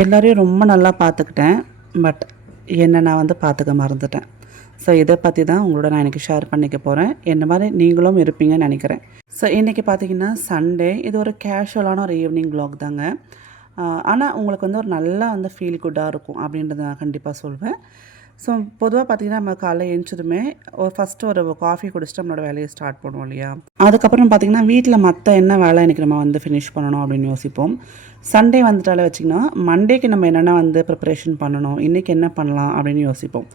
எல்லோரையும் ரொம்ப நல்லா பார்த்துக்கிட்டேன். பட் என்னை நான் வந்து பார்த்துக்க மறந்துட்டேன். ஸோ இதை பற்றி தான் உங்களோட நான் இன்றைக்கி ஷேர் பண்ணிக்க போகிறேன். என்ன மாதிரி நீங்களும் இருப்பீங்கன்னு நினைக்கிறேன். ஸோ இன்றைக்கி பார்த்திங்கன்னா சண்டே. இது ஒரு கேஷுவலான ஒரு ஈவினிங் வ்ளாக் தாங்க. ஆனால் உங்களுக்கு வந்து ஒரு நல்லா வந்து ஃபீல் குட்டாக இருக்கும் அப்படின்றத நான் கண்டிப்பாக சொல்வேன். ஸோ பொதுவாக பார்த்திங்கன்னா நம்ம காலைல எழுந்ததுமே ஃபஸ்ட்டு ஒரு காஃபி குடிச்சிட்டு நம்மளோட வேலையை ஸ்டார்ட் பண்ணுவோம் இல்லையா. அதுக்கப்புறம் பார்த்திங்கன்னா வீட்டில் மற்ற என்ன வேலை இன்றைக்கி நம்ம வந்து ஃபினிஷ் பண்ணணும் அப்படின்னு யோசிப்போம். சண்டே வந்துட்டாலே வச்சிங்கன்னா மண்டேக்கு நம்ம என்னென்ன வந்து ப்ரிப்பரேஷன் பண்ணணும், இன்றைக்கி என்ன பண்ணலாம் அப்படின்னு யோசிப்போம்.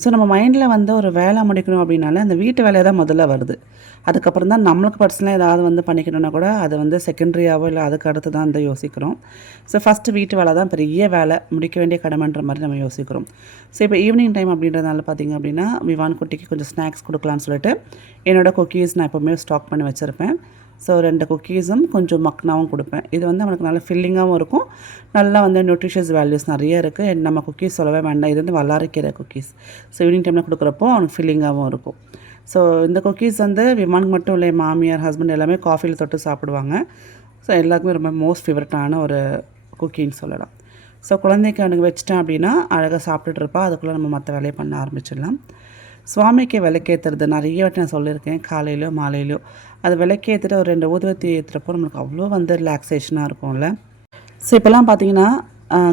ஸோ நம்ம மைண்டில் வந்து ஒரு வேலை முடிக்கணும் அப்படின்னாலே அந்த வீட்டு வேலையை தான் முதல்ல வருது. அதுக்கப்புறம் தான் நம்மளுக்கு பர்சனலாக ஏதாவது வந்து பண்ணிக்கணுன்னா கூட அது வந்து செகண்ட்ரியாவோ இல்லை அதுக்கு அடுத்து தான் வந்து யோசிக்கிறோம். ஸோ ஃபஸ்ட்டு வீட்டு வேலை தான் பெரிய வேலை, முடிக்க வேண்டிய கடமைன்ற மாதிரி நம்ம யோசிக்கிறோம். ஸோ இப்போ ஈவினிங் டைம் அப்படின்றதுனால பார்த்திங்க அப்படின்னா விவான் குட்டிக்கு கொஞ்சம் ஸ்நாக்ஸ் கொடுக்கலான்னு சொல்லிட்டு என்னோடய குக்கீஸ் நான் எப்போவுமே ஸ்டாக் பண்ணி வச்சுருப்பேன். ஸோ 2 குக்கீஸும் கொஞ்சம் மக்னாவும் கொடுப்பேன். இது வந்து அவனுக்கு நல்ல ஃபில்லிங்காகவும் இருக்கும். நல்லா வந்து நியூட்ரிஷியஸ் வேல்யூஸ் நிறைய இருக்குது. நம்ம குக்கீஸ் சொல்லவே வேண்டாம், இது வந்து வல்லாரைக்கீரை குக்கீஸ். ஸோ ஈவினிங் டைமில் கொடுக்குறப்போ அவனுக்கு ஃபில்லிங்காகவும் இருக்கும். ஸோ இந்த குக்கீஸ் வந்து விமானுக்கு மட்டும் இல்லை, மாமியார் ஹஸ்பண்ட் எல்லாமே காஃபியில் தொட்டு சாப்பிடுவாங்க. ஸோ எல்லாருக்குமே ரொம்ப மோஸ்ட் ஃபேவரட்டான ஒரு குக்கின்னு சொல்லலாம். ஸோ குழந்தைக்கு அவனுக்கு வச்சிட்டேன் அப்படின்னா அழகாக சாப்பிட்டுட்டு இருப்பா. அதுக்குள்ளே நம்ம மற்ற வேலையை பண்ண ஆரம்பிச்சிடலாம். சுவாமிக்கு விளக்கேற்றுறது நிறைய வாட்டி நான் சொல்லியிருக்கேன், காலையிலையோ மாலையிலையோ. அது விளக்கேற்றிட்டு ஒரு 2 ஊதுவத்தி ஏற்றுறப்போ நம்மளுக்கு அவ்வளோ வந்து ரிலாக்ஸேஷனாக இருக்கும்ல. ஸோ இப்போலாம் பார்த்தீங்கன்னா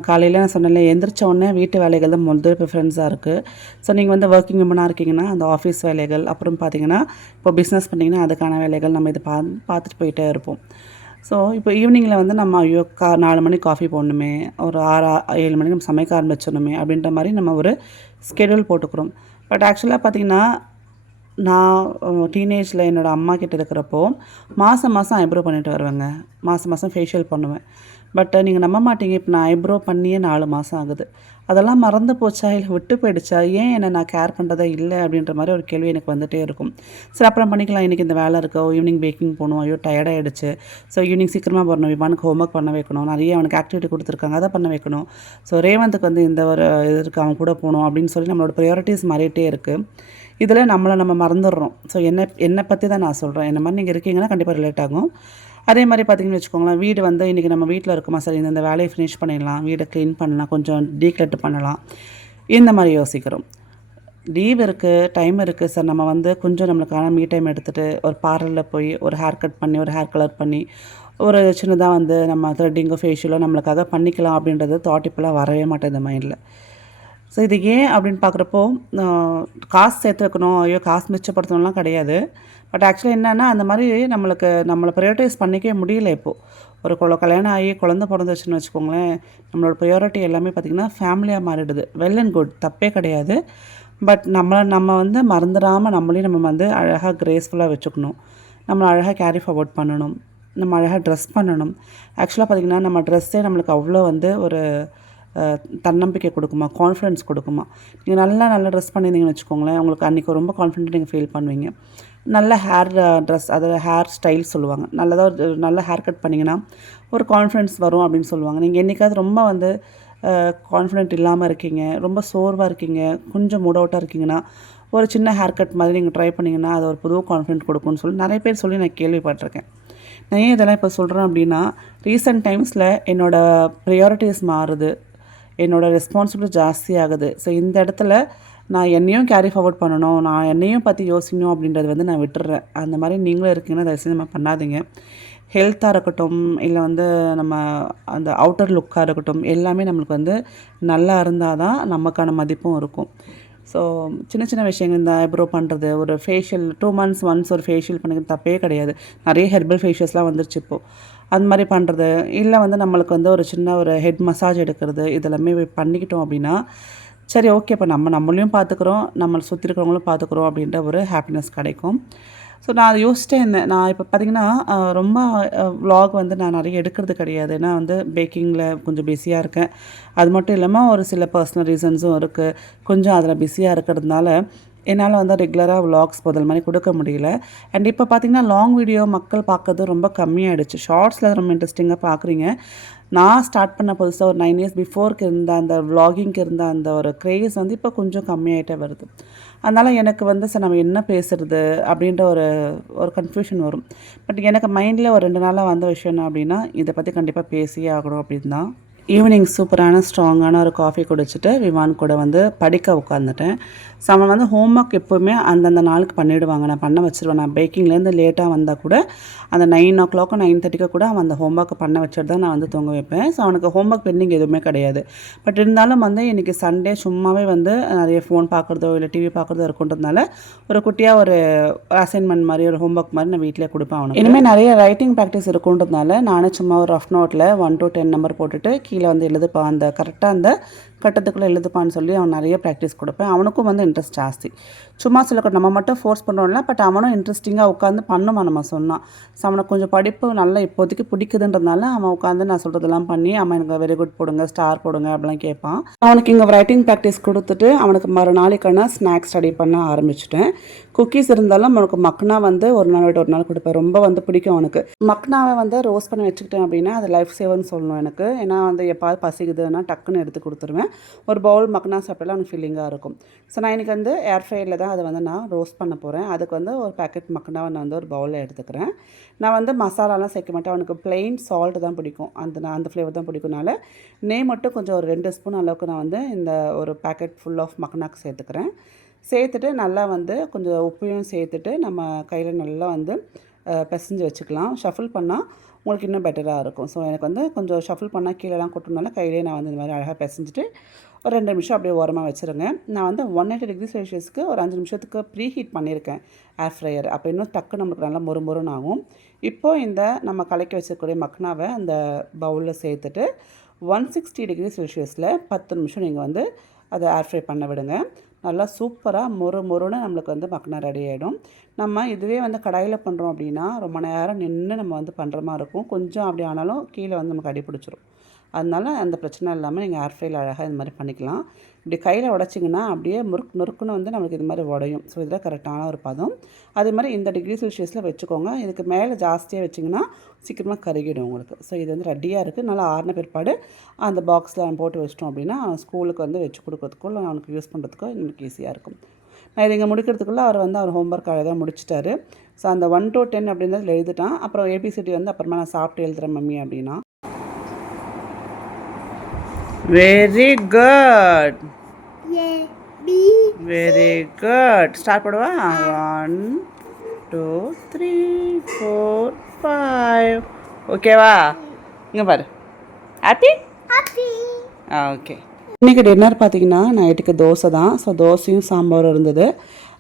காலையில் நான் சொன்னேன்ல, எந்திரிச்ச உடனே வீட்டு வேலைகள் தான் முதல் ப்ரிஃபரன்ஸாக இருக்குது. ஸோ நீங்கள் வந்து ஒர்க்கிங் உமனாக இருக்கீங்கன்னா அந்த ஆஃபீஸ் வேலைகள், அப்புறம் பார்த்தீங்கன்னா இப்போ பிஸ்னஸ் பண்ணிங்கன்னா அதுக்கான வேலைகள் நம்ம இதை பார்த்துட்டு போயிட்டே இருப்போம். ஸோ இப்போ ஈவினிங்கில் வந்து நம்ம 4 மணிக்கு காஃபி போடணுமே, ஒரு 6-7 மணிக்கு நம்ம சமைக்க ஆரம்பிச்சிடணுமே அப்படின்ற மாதிரி நம்ம ஒரு ஸ்கெடியூல் போட்டுக்கிறோம். பட் ஆக்சுவலாக பார்த்திங்கன்னா நான் டீனேஜில் என்னோடய அம்மா கிட்ட இருக்கிறப்போ மாதம் ஐப்ரோ பண்ணிட்டு வருவேங்க. மாதம் ஃபேஷியல் பண்ணுவேன். பட் நீங்கள் நம்ப மாட்டீங்க, இப்போ நான் ஐப்ரோ பண்ணியே 4 மாதம் ஆகுது. அதெல்லாம் மறந்து போச்சா இல்லை விட்டு போயிடுச்சா, ஏன் என்னை நான் கேர் பண்ணுறதே இல்லை அப்படின்ற மாதிரி ஒரு கேள்வி எனக்கு வந்துகிட்டே இருக்கும். சரி அப்புறம் பண்ணிக்கலாம், இன்றைக்கி இந்த வேலை இருக்கோ, ஈவினிங் பேக்கிங் போகணும், ஐயோ டயர்டாகிடுச்சு. ஸோ ஈவினிங் சீக்கிரமாக வரணும், விமானுக்கு ஹோம்ஒர்க் பண்ண வைக்கணும், நிறைய அவனுக்கு ஆக்டிவிட்டி கொடுத்துருக்காங்க அதை பண்ண வைக்கணும். ஸோ ரேவந்துக்கு வந்து இந்த ஒரு இதுக்கு அவன் கூட போகணும் அப்படின்னு சொல்லி நம்மளோட ப்ரையாரிட்டிஸ் மாறிட்டே இருக்குது. இதில் நம்ம மறந்துடுறோம். ஸோ என்னை பற்றி தான் நான் சொல்கிறேன். என்ன மாதிரி நீங்கள் இருக்கீங்கன்னா கண்டிப்பாக ரிலேட் ஆகும். அதே மாதிரி பார்த்திங்கன்னு வச்சுக்கோங்களேன், வீடு வந்து இன்றைக்கி நம்ம வீட்டில் இருக்குமா, சரி இந்த வேலையை ஃபினிஷ் பண்ணிடலாம், வீடை க்ளீன் பண்ணலாம், கொஞ்சம் டீக்ளெட் பண்ணலாம், இந்த மாதிரி யோசிக்கிறோம். லீவ் இருக்குது, டைம் இருக்குது சார், நம்ம வந்து கொஞ்சம் நம்மளுக்கான மீ டைம் எடுத்துகிட்டு ஒரு பார்லரில் போய் ஒரு ஹேர் கட் பண்ணி ஒரு ஹேர் கலர் பண்ணி ஒரு சின்னதாக வந்து நம்ம த்ரெட்டிங்கோ ஃபேஷியலோ நம்மளுக்காக பண்ணிக்கலாம் அப்படின்றது தாட் இப்போலாம் வரவே மாட்டேன் இந்த மைண்டில். ஸோ இது ஏன் அப்படின்னு பார்க்குறப்போ காசு சேர்த்து வைக்கணும், ஐயோ காசு மிச்சப்படுத்தணும்லாம் கிடையாது. பட் ஆக்சுவலாக என்னென்னா அந்த மாதிரி நம்மளை ப்ரையாரிட்டைஸ் பண்ணிக்கவே முடியல இப்போது. ஒரு கல்யாணம் ஆகி குழந்தை பிறந்துச்சுன்னு வச்சுக்கோங்களேன், நம்மளோட ப்ரையாரிட்டி எல்லாமே பார்த்திங்கன்னா ஃபேமிலியாக மாறிடுது. வெல் அண்ட் குட், தப்பே கிடையாது. பட் நம்ம வந்து மறந்துடாமல் நம்மளையும் நம்ம வந்து அழகாக கிரேஸ்ஃபுல்லாக வச்சுக்கணும். நம்மளை அழகாக கேரி ஃபார்வர்ட் பண்ணணும், நம்ம அழகாக ட்ரெஸ் பண்ணணும். ஆக்சுவலாக பார்த்திங்கன்னா நம்ம ட்ரெஸ்ஸே நம்மளுக்கு அவ்வளோ வந்து ஒரு தன்னம்பிக்கை கொடுக்குமா, கான்ஃபிடென்ஸ் கொடுக்குமா. நீங்கள் நல்ல ட்ரெஸ் பண்ணியிருந்தீங்கன்னு வச்சுக்கோங்களேன், உங்களுக்கு அன்றைக்கி ரொம்ப கான்ஃபிடென்ட் நீங்கள் ஃபீல் பண்ணுவீங்க. நல்ல ஹேர் ட்ரெஸ், அதாவது ஹேர் ஸ்டைல் சொல்லுவாங்க, நல்ல ஹேர் கட் பண்ணிங்கன்னா ஒரு கான்ஃபிடென்ஸ் வரும் அப்படின்னு சொல்லுவாங்க. நீங்கள் என்றைக்காவது ரொம்ப வந்து கான்ஃபிடென்ட் இல்லாமல் இருக்கீங்க, ரொம்ப சோர்வாக இருக்கீங்க, கொஞ்சம் மூட் அவுட்டாக இருக்கீங்கன்னா ஒரு சின்ன ஹேர் கட் மாதிரி நீங்கள் ட்ரை பண்ணிங்கன்னா அது ஒரு புது கான்ஃபிடென்ட் கொடுக்கும்னு சொல்லி நிறைய பேர் சொல்லி நான் கேள்விப்பட்டிருக்கேன். நான் ஏன் இதெல்லாம் இப்போ சொல்கிறேன் அப்படின்னா, ரீசெண்ட் டைம்ஸில் என்னோடய ப்ரையாரிட்டிஸ் மாறுது, என்னோடய ரெஸ்பான்சிபிலிட்டி ஜாஸ்தி ஆகுது. ஸோ இந்த இடத்துல நான் என்னையும் கேரி ஃபார்வர்ட் பண்ணணும், நான் என்னையும் பற்றி யோசிக்கணும் அப்படின்றது வந்து நான் விட்டுறேன். அந்த மாதிரி நீங்களும் இருக்கீங்கன்னா தயவுசெய்து நம்ம பண்ணாதீங்க. ஹெல்த்தாக இருக்கட்டும், இல்லை வந்து நம்ம அந்த அவுட்டர் லுக்காக இருக்கட்டும், எல்லாமே நம்மளுக்கு வந்து நல்லா இருந்தால் தான் நமக்கான மதிப்பும் இருக்கும். ஸோ சின்ன விஷயங்கள், இந்த ஐப்ரோ பண்ணுறது, ஒரு ஃபேஷியல் 2 months ஒன்ஸ் ஒரு ஃபேஷியல் பண்ணிக்கிறது தப்பே கிடையாது. நிறைய ஹெர்பல் ஃபேஷியல்ஸ்லாம் வந்துருச்சு இப்போது. அந்த மாதிரி பண்ணுறது, இல்லை வந்து நம்மளுக்கு வந்து ஒரு சின்ன ஒரு ஹெட் மசாஜ் எடுக்கிறது, இதெல்லாமே பண்ணிக்கிட்டோம் அப்படின்னா சரி ஓகே, இப்போ நம்மளையும் பார்த்துக்குறோம், நம்மளை சுற்றி இருக்கிறவங்களும் பார்த்துக்குறோம் அப்படின்ற ஒரு ஹாப்பினஸ் கிடைக்கும். ஸோ நான் அதை யோசிச்சிட்டே இருந்தேன். நான் இப்போ பார்த்திங்கன்னா ரொம்ப விலாக் வந்து நான் நிறைய எடுக்கிறது கிடையாது. ஏன்னா வந்து பேக்கிங்கில் கொஞ்சம் பிஸியாக இருக்கேன். அது மட்டும் இல்லாமல் ஒரு சில பர்சனல் ரீசன்ஸும் இருக்குது. கொஞ்சம் அதில் பிஸியாக இருக்கிறதுனால என்னால் வந்து ரெகுலராக விலாக்ஸ் முதல் மாதிரி கொடுக்க முடியல. அண்ட் இப்போ பார்த்திங்கன்னா லாங் வீடியோ மக்கள் பார்க்கறது ரொம்ப கம்மியாகிடுச்சு. ஷார்ட்ஸில் ரொம்ப இன்ட்ரெஸ்டிங்காக பார்க்குறீங்க. நான் ஸ்டார்ட் பண்ண புதுசாக ஒரு 9 இயர்ஸ் பிஃபோருக்கு இருந்த அந்த vloggingக்கு இருந்த அந்த ஒரு க்ரேஸ் வந்து இப்போ கொஞ்சம் கம்மியாகிட்டே வருது. அதனால் எனக்கு வந்து சரி நம்ம என்ன பேசுகிறது அப்படின்ற ஒரு ஒரு கன்ஃபியூஷன் வரும். பட் எனக்கு மைண்டில் ஒரு 2 நாளாக வந்த விஷயம் என்ன அப்படின்னா, இதை பற்றி கண்டிப்பாக பேசியே ஆகணும் அப்படின்னு தான். ஈவினிங் சூப்பரான ஸ்ட்ராங்கான ஒரு காஃபி குடிச்சிட்டு விவான் கூட வந்து படிக்க உட்காந்துட்டேன். ஸோ அவன் வந்து ஹோம்ஒர்க் எப்போவுமே அந்தந்த நாளுக்கு பண்ணிவிடுவாங்க. நான் பண்ண வச்சுருவேன். நான் பேக்கிங்லேருந்து லேட்டாக வந்தால் கூட அந்த 9:00 9:30 கூட அவன் அந்த ஹோம்ஒர்க்கை பண்ண வச்சுட்டு தான் நான் வந்து தூங்க வைப்பேன். ஸோ அவனுக்கு ஹோம்ஒர்க் பெண்டிங் எதுவுமே கிடையாது. பட் இருந்தாலும் வந்து இன்றைக்கி சண்டே சும்மாவே வந்து நிறைய ஃபோன் பார்க்குறதோ இல்லை டிவி பார்க்குறதோ இருக்குன்றதுனால ஒரு குட்டியாக ஒரு அசைன்மெண்ட் மாதிரி ஒரு ஹோம்ஒர்க் மாதிரி நான் வீட்டிலே கொடுப்பேன் அவனுக்கு. இனிமேல் நிறைய ரைட்டிங் ப்ராக்டிஸ் இருக்குன்றதுனால நானே சும்மா ஒரு ரஃப் நோட்டில் 1 to 10 நம்பர் போட்டுட்டு கீழே வந்து எழுதுப்பா, அந்த கரெக்டாக அந்த கட்டத்துக்குள்ளே எழுதுப்பான்னு சொல்லி அவன் நிறைய ப்ராக்டிஸ் கொடுப்பேன். அவனுக்கும் வந்து இன்ட்ரெஸ்ட் ஜாஸ்தி. சும்மா சொல்ல நம்ம மட்டும் ஃபோர்ஸ் பண்ணுறோம்ல, பட் அவனும் இன்ட்ரெஸ்டிங்காக உட்காந்து பண்ணுவான் நம்ம சொன்னால். ஸோ அவனுக்கு கொஞ்சம் படிப்பு நல்லா இப்போதைக்கு பிடிக்குதுன்றதுனால அவன் உட்காந்து நான் சொல்கிறதெல்லாம் பண்ணி அவன் எனக்கு வெரி குட் போடுங்க, ஸ்டார் போடுங்க அப்படிலாம் கேட்பான். அவனுக்கு இங்கே ரைட்டிங் ப்ராக்டிஸ் கொடுத்துட்டு அவனுக்கு மறுநாளைக்கான ஸ்நாக்ஸ் ஸ்டடி பண்ண ஆரம்பிச்சிட்டேன். குக்கீஸ் இருந்தாலும் அவனுக்கு மக்னா வந்து ஒரு நாள் விட்டு ஒரு நாள் கொடுப்பேன். ரொம்ப வந்து பிடிக்கும் அவனுக்கு. மக்னாவை வந்து ரோஸ்ட் பண்ணி வச்சுக்கிட்டேன் அப்படின்னா அது லைஃப் சேவர்னு சொல்லணும் எனக்கு. ஏன்னா வந்து எப்பாவது பசிக்குதுன்னா டக்குன்னு எடுத்து கொடுத்துருவேன். ஒரு பவுல் மக்னா சாப்பிட்டாலும் அவனுக்கு ஃபீலிங்காக இருக்கும். ஸோ நான் இன்றைக்கி வந்து ஏர் ஃப்ரையரில் தான் அதை வந்து நான் ரோஸ்ட் பண்ண போகிறேன். அதுக்கு வந்து ஒரு பேக்கெட் மக்னாவை நான் வந்து ஒரு பவுலில் எடுத்துக்கிறேன். நான் வந்து மசாலாலாம் சேர்க்க மாட்டேன். அவனுக்கு பிளெயின் சால்ட் தான் பிடிக்கும். அந்த ஃப்ளேவர் தான் பிடிக்கும்னால நெய் மட்டும் கொஞ்சம் ஒரு 2 ஸ்பூன் அளவுக்கு நான் வந்து இந்த ஒரு பேக்கெட் ஃபுல் ஆஃப் மக்னாக்கு சேர்த்துக்கிறேன். சேர்த்துட்டு நல்லா வந்து கொஞ்சம் உப்பையும் சேர்த்துட்டு நம்ம கையில் நல்லா வந்து பிசைஞ்சு வச்சுக்கலாம். ஷஃபிள் பண்ணால் உங்களுக்கு இன்னும் பெட்டராக இருக்கும். ஸோ எனக்கு வந்து கொஞ்சம் ஷஃபிள் பண்ணால் கீழேலாம் கொட்டினால கையிலே நான் வந்து இந்த மாதிரி அழகாக பிசைஞ்சிட்டு ஒரு 2 நிமிஷம் அப்படியே ஓரமாக வச்சுருங்க. நான் வந்து 180 டிகிரி செல்சியஸ்க்கு ஒரு 5 நிமிஷத்துக்கு ப்ரீ ஹீட் பண்ணியிருக்கேன் ஏர் ஃப்ரையர். அப்போ இன்னும் டக்கு நம்மளுக்கு நல்லா மொறுமொறுன்னு ஆகும். இப்போது இந்த நம்ம கலக்கி வச்சுருக்கூடிய மக்னாவை அந்த பவுலில் சேர்த்துட்டு 160 டிகிரி செல்சியஸில் 10 நிமிஷம் நீங்கள் வந்து அதை ஏர் ஃப்ரை பண்ண விடுங்க. நல்லா சூப்பராக மொறுன்னு நம்மளுக்கு வந்து மக்னா ரெடி ஆகிடும். நம்ம இதுவே வந்து கடாயில் பண்ணுறோம் அப்படின்னா ரொம்ப நேரம் நின்று நம்ம வந்து பண்ணுற மாதிரி இருக்கும். கொஞ்சம் அப்படி ஆனாலும் கீழே வந்து நமக்கு அடி பிடிச்சிரும். அதனால அந்த பிரச்சனை இல்லாமல் நீங்கள் ஏர் ஃப்ரையில் அழகாக இது மாதிரி பண்ணிக்கலாம். இப்படி கையில் உடச்சிங்கன்னா அப்படியே நொறுக்குன்னு வந்து நம்மளுக்கு இது மாதிரி உடையும். ஸோ இதில் கரெக்டான ஒரு பதம். அதே மாதிரி இந்த டிகிரி செல்சியஸில் வச்சுக்கோங்க. இதுக்கு மேலே ஜாஸ்தியாக வச்சிங்கன்னா சீக்கிரமாக கருகிடும் உங்களுக்கு. ஸோ இது வந்து ரெடியாக இருக்குது. நல்லா ஆறின பிற்பாடு அந்த பாக்ஸில் போட்டு வச்சிட்டோம் அப்படின்னா ஸ்கூலுக்கு வந்து வச்சு கொடுக்கறதுக்கோ இல்லை அவனுக்கு யூஸ் பண்ணுறதுக்கோ எனக்கு ஈஸியாக இருக்கும். நான் இதை இங்கே முடிக்கிறதுக்குள்ளே அவர் வந்து அவர் ஹோம்ஒர்க் அழகாக முடிச்சிட்டாரு. ஸோ அந்த 1 to 10 அப்படின்றதுல எழுதிட்டான். அப்புறம் ஏபிசிடி வந்து அப்புறமா நான் சாப்பிட்டு எழுதுகிறேன் மம்மி அப்படின்னா. Very good, very good. Start பண்ணுவா. 1 2 3 4 5. ஓகேவா? இங்கே பாரு. Happy okay. இன்றைக்கி டின்னர் பார்த்திங்கன்னா நைட்டுக்கு தோசை தான். ஸோ தோசையும் சாம்பாரும் இருந்தது.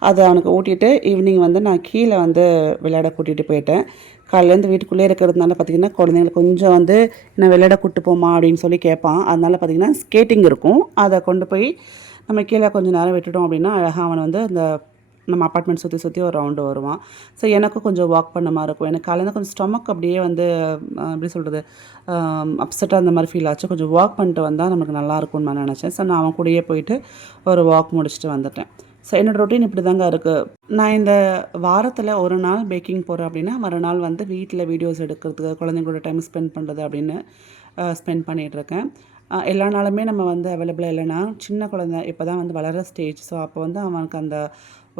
அதை அவனுக்கு ஊட்டிட்டு ஈவினிங் வந்து நான் கீழே வந்து விளையாட கூட்டிகிட்டு போயிட்டேன். காலையிலேருந்து வீட்டுக்குள்ளே இருக்கிறதுனால பார்த்திங்கன்னா குழந்தைங்களுக்கு கொஞ்சம் வந்து என்ன விளையாட கூட்டு போமா அப்படின்னு சொல்லி கேட்பான். அதனால் பார்த்திங்கன்னா ஸ்கேட்டிங் இருக்கும். அதை கொண்டு போய் நம்ம கீழே கொஞ்சம் நேரம் விட்டுட்டோம் அப்படின்னா அழகாக அவன் வந்து அந்த நம்ம அப்பார்ட்மெண்ட் சுற்றி ஒரு ரவுண்டு வருவான். ஸோ எனக்கும் கொஞ்சம் வாக் பண்ண மாதிரி இருக்கும். எனக்கு காலையில் கொஞ்சம் ஸ்டொமக் அப்படியே வந்து எப்படி சொல்கிறது அப்செட்டாக அந்த மாதிரி ஃபீல் ஆச்சு. கொஞ்சம் வாக் பண்ணிட்டு வந்தால் நமக்கு நல்லாயிருக்கும்னு நான் நினச்சேன். ஸோ நான் அவன் கூடயே போயிட்டு ஒரு வாக் முடிச்சுட்டு வந்துட்டேன். ஸோ என்னோடய ரொட்டீன் இப்படி தாங்க இருக்குது. நான் இந்த வாரத்தில் ஒரு நாள் பேக்கிங் போகிறேன் அப்படின்னா மறுநாள் வந்து வீட்டில் வீடியோஸ் எடுக்கிறதுக்கு குழந்தைங்களோட டைம் ஸ்பெண்ட் பண்ணுறது அப்படின்னு ஸ்பெண்ட் பண்ணிகிட்ருக்கேன். எல்லா நாளுமே நம்ம வந்து அவைலபிளாக இல்லைன்னா சின்ன குழந்தை இப்போ தான் வந்து வளர ஸ்டேஜ். ஸோ அப்போ வந்து அவனுக்கு அந்த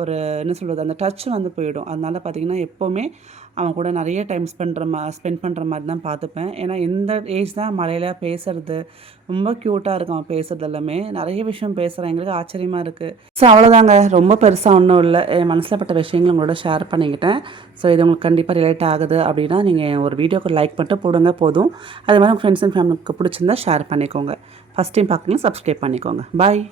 ஒரு என்ன சொல்கிறது அந்த டச் வந்து போயிடும். அதனால் பார்த்திங்கன்னா எப்போவுமே அவன் கூட நிறைய டைம் ஸ்பெண்ட் பண்ணுற மாதிரி தான் பார்த்துப்பேன். ஏன்னா இந்த ஏஜ் தான் மழையில பேசுகிறது ரொம்ப க்யூட்டாக இருக்கும். அவன் பேசுகிறது எல்லாமே நிறைய விஷயம் பேசுகிறான். எங்களுக்கு ஆச்சரியமாக இருக்குது. ஸோ அவ்வளோதாங்க, ரொம்ப பெருசாக ஒன்றும் இல்லை. என் மனசில் பட்ட விஷயங்கள் உங்களோட ஷேர் பண்ணிக்கிட்டேன். ஸோ இது உங்களுக்கு கண்டிப்பாக ரிலேட் ஆகுது அப்படின்னா நீங்கள் ஒரு வீடியோக்கு லைக் பண்ணிட்டு போடுங்க போதும். அதே மாதிரி உங்கள் ஃப்ரெண்ட்ஸ் அண்ட் ஃபேமிலிக்கு பிடிச்சிருந்தா ஷேர் பண்ணிக்கோங்க. ஃபஸ்ட் டைம் பார்க்குறீங்க சப்ஸ்கிரைப் பண்ணிக்கோங்க. பாய்.